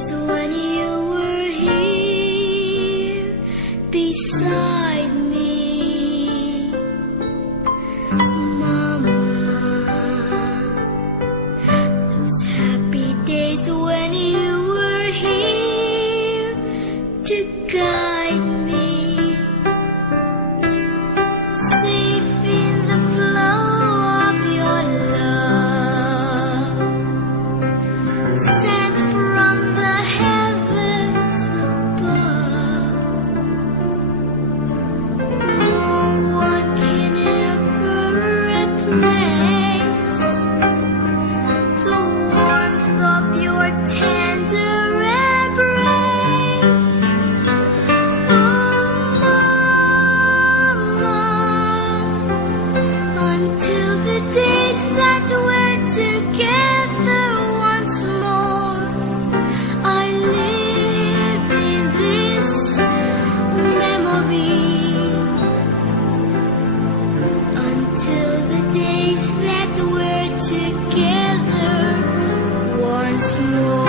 days when you were here beside me, Mama. Those happy days when you were here to guide me, safe in the flow of your love, sent from the heavens above. No one can ever replace the warmth of your tender embrace. Oh, Mama, until the days that we're together once more, I live in this memory. Until the days that we're together once more.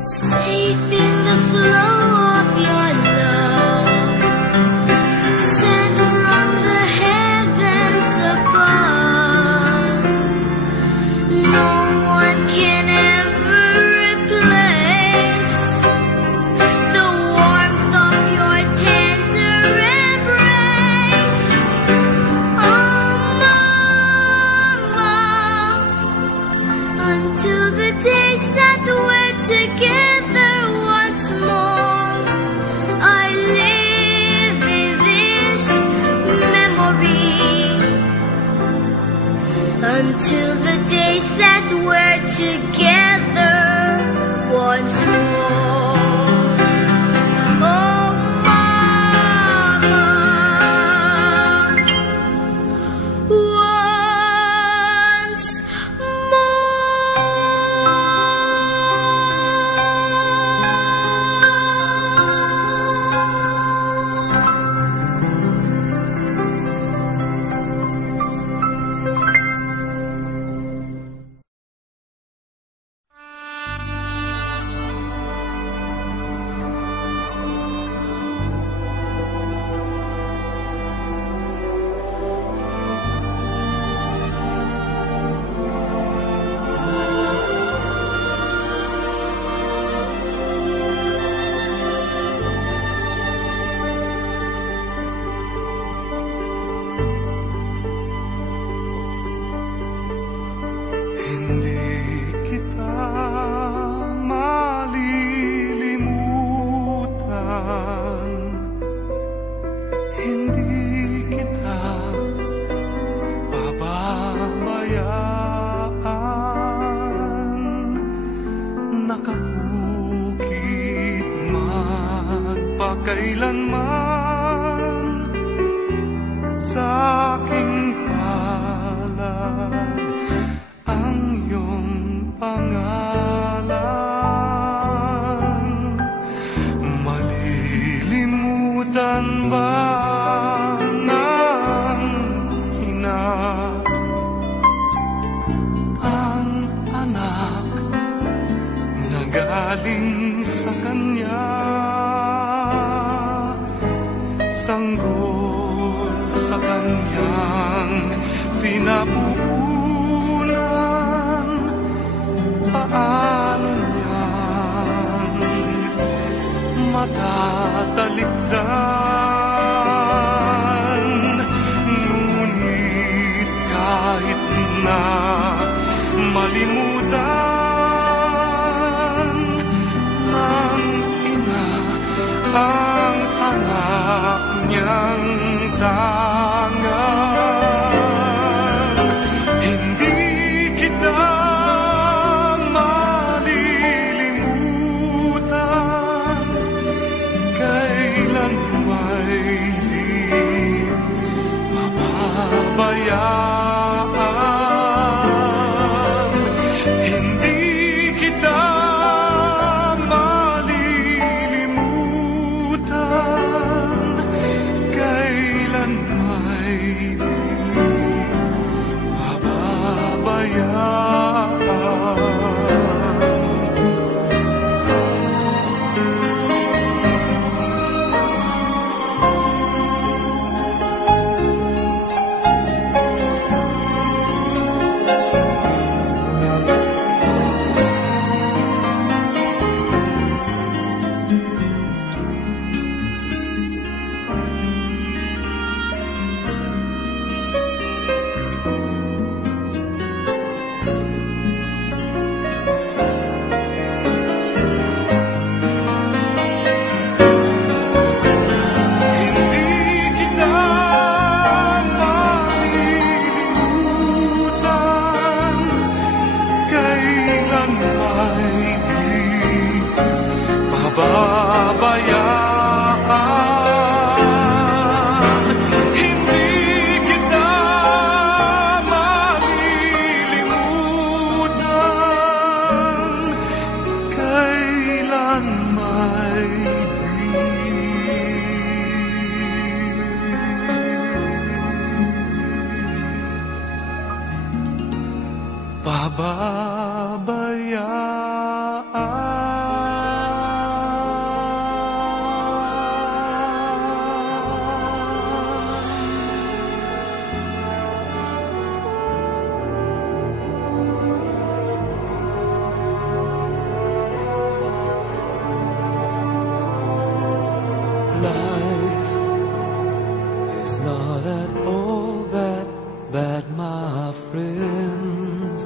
Safe in the flow of your love, sent from the heavens above. No one can ever replace the warmth of your tender embrace. Oh, Mama, until the days that we're together once more, I live in this memory. Until the days that we're together once more. Oh, Mama, once Hindi kita malilimutan, hindi kita pababayaan. Nakabukit magpakailanman sa aking palad ang iyong pangalan. Malilimutan ba ng ina ang anak na galing sa kanya? Sanggol sa kanyang sinapupunan, paano niyan matatalikdan? Ngunit kahit na malimutan ng ina ang anak niyang tangan, hindi kita malilimutan. life is not at all that bad, my friend.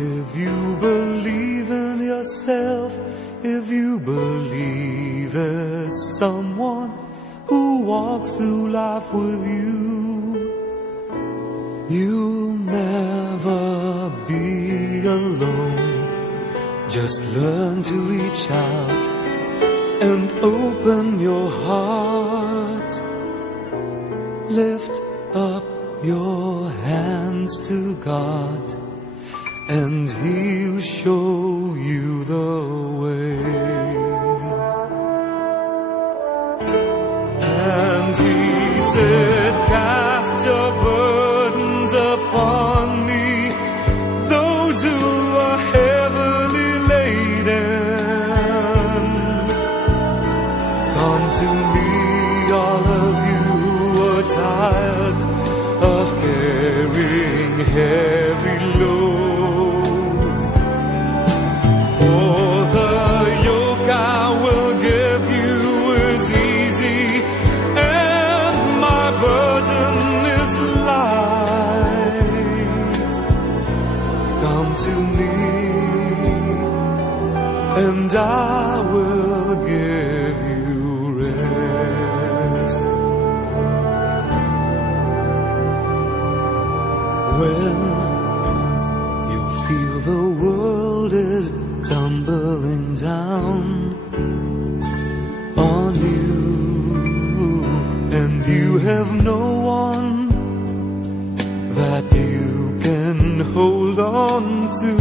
If you believe in yourself, if you believe there's someone who walks through life with you, you'll never be alone. Just learn to reach out and open your heart. Lift up your hands to God, and He'll show you the way. And He said, cast your burdens upon me, those who are heavily laden. Come to me, all of you who are tired of carrying heavy loads. For the yoke I will give you is easy, and my burden is light. Come to me, and I will give you rest. When you feel the world is tumbling down on you, and you have no one that you can hold on to,